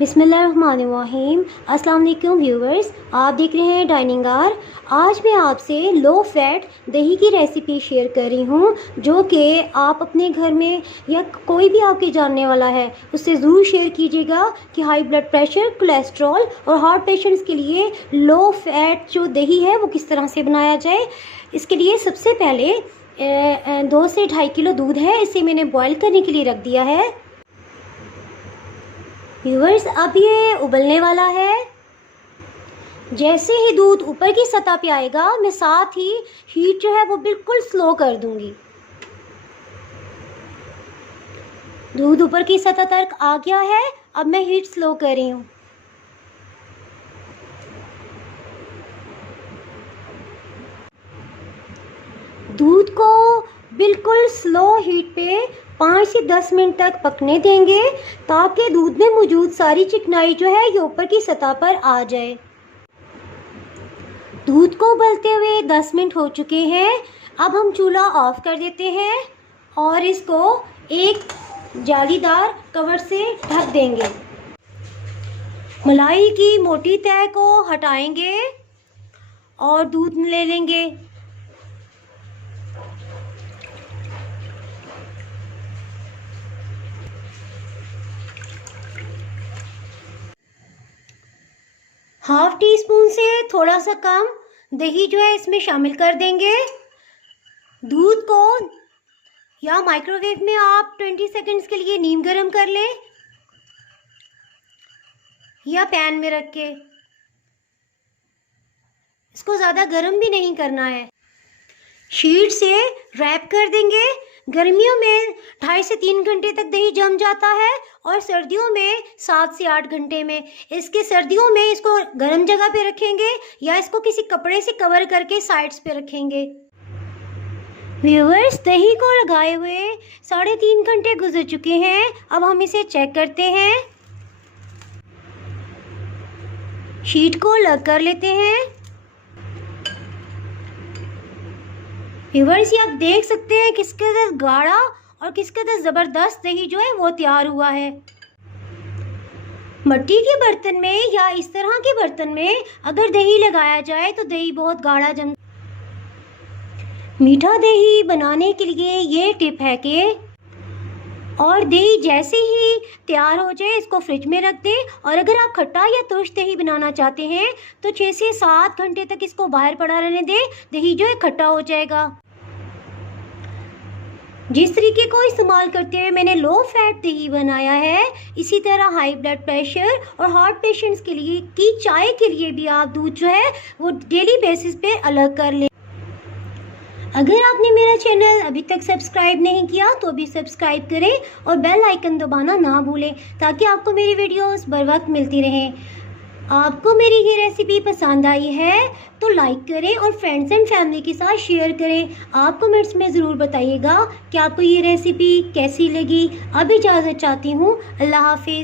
बिस्मिल्लाहिर्रहमानिर्रहीम। अस्सलाम वालेकुम व्यूवर्स, आप देख रहे हैं डाइनिंग आर। आज मैं आपसे लो फैट दही की रेसिपी शेयर कर रही हूँ, जो कि आप अपने घर में या कोई भी आपके जानने वाला है उससे ज़रूर शेयर कीजिएगा कि हाई ब्लड प्रेशर, कोलेस्ट्रॉल और हार्ट पेशेंट्स के लिए लो फैट जो दही है वो किस तरह से बनाया जाए। इसके लिए सबसे पहले 2 से 2.5 किलो दूध है, इसे मैंने बॉईल करने के लिए रख दिया है। व्यूवर्स, अब ये उबलने वाला है। जैसे ही दूध ऊपर की सतह पे आएगा, मैं साथ ही हीट जो है वो बिल्कुल स्लो कर दूंगी। दूध ऊपर की सतह तक आ गया है, अब मैं हीट स्लो कर रही हूँ। दूध को बिल्कुल स्लो हीट पे 5 से 10 मिनट तक पकने देंगे, ताकि दूध में मौजूद सारी चिकनाई जो है ये ऊपर की सतह पर आ जाए। दूध को उबलते हुए 10 मिनट हो चुके हैं। अब हम चूल्हा ऑफ कर देते हैं और इसको एक जालीदार कवर से ढक देंगे। मलाई की मोटी तह को हटाएंगे और दूध ले लेंगे। हाफ टी स्पून से थोड़ा सा कम दही जो है इसमें शामिल कर देंगे। दूध को या माइक्रोवेव में आप 20 सेकंड्स के लिए नीम गरम कर लें या पैन में रख के। इसको ज़्यादा गरम भी नहीं करना है। शीट से रैप कर देंगे। गर्मियों में 2.5 से 3 घंटे तक दही जम जाता है और सर्दियों में 7 से 8 घंटे में। इसके सर्दियों में इसको गर्म जगह पे रखेंगे या इसको किसी कपड़े से कवर करके साइड्स पे रखेंगे। व्यूअर्स, दही को लगाए हुए 3.5 घंटे गुजर चुके हैं। अब हम इसे चेक करते हैं। शीट को अलग कर लेते हैं। व्यूअर्स, ये आप देख सकते हैं किस कदर गाढ़ा और किस कदर ज़बरदस्त दही जो है वो तैयार हुआ है। मिट्टी के बर्तन में या इस तरह के बर्तन में अगर दही लगाया जाए तो दही बहुत गाढ़ा जम। मीठा दही बनाने के लिए ये टिप है कि और दही जैसे ही तैयार हो जाए इसको फ्रिज में रख दें, और अगर आप खट्टा या तुर्श दही बनाना चाहते हैं तो 6 से 7 घंटे तक इसको बाहर पड़ा रहने दें। दही जो है खट्टा हो जाएगा। जिस तरीके को इस्तेमाल करते हुए मैंने लो फैट दही बनाया है, इसी तरह हाई ब्लड प्रेशर और हार्ट पेशेंट्स के लिए की चाय के लिए भी आप दूध जो है वो डेली बेसिस पे अलग कर लें। अगर आपने मेरा चैनल अभी तक सब्सक्राइब नहीं किया तो अभी सब्सक्राइब करें और बेल आइकन दबाना ना भूलें, ताकि आपको मेरी वीडियोस बर वक्त मिलती रहें। आपको मेरी ये रेसिपी पसंद आई है तो लाइक करें और फ्रेंड्स एंड फैमिली के साथ शेयर करें। आप कमेंट्स में ज़रूर बताइएगा कि आपको ये रेसिपी कैसी लगी। अब इजाज़त चाहती हूँ। अल्लाह हाफिज़।